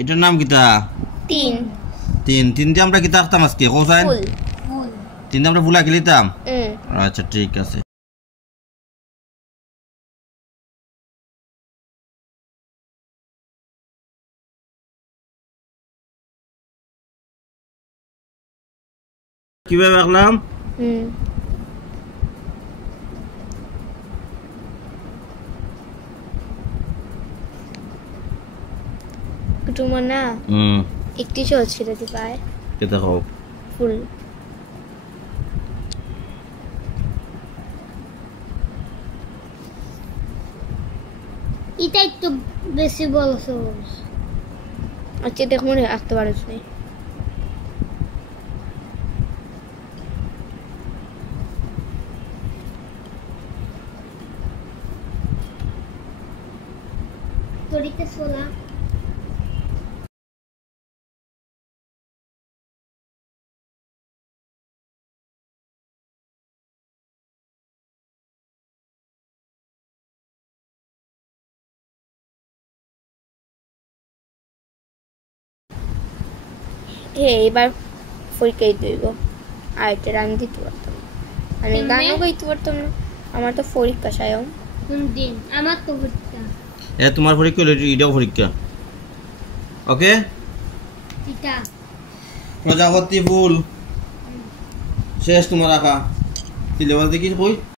এটার নাম কিতা? তিন। তিন তিন দিয়ে আমরা কিতা আঁকতাম আজকে কোসাইন? তিন দিয়ে আমরা ফুল আঁকি লিতাম। আচ্ছা ঠিক আছে। কিভাবে আঁকলাম? তোমার না একটি সহজ ছেড়ে দিবাই কেতা খাও ফুল এটা একটু বেশি বলছো। আচ্ছা দেখ মনে আঁকতে পারছ না। তরিতে সোলা এবার পরীক্ষায় দেব। আর এটা আমি দিতে পারতাম, আমি গানও গাইতে পারতাম না। আমার তো পরীক্ষা সায়ম। কোন দিন? আমার তো পরীক্ষা। তোমার পরীক্ষা হলো, এটাও পরীক্ষা। ওকে এটা প্রজাপতি ফুল শেষ তোমার আঁকা। সিলেবাস দেখি বই।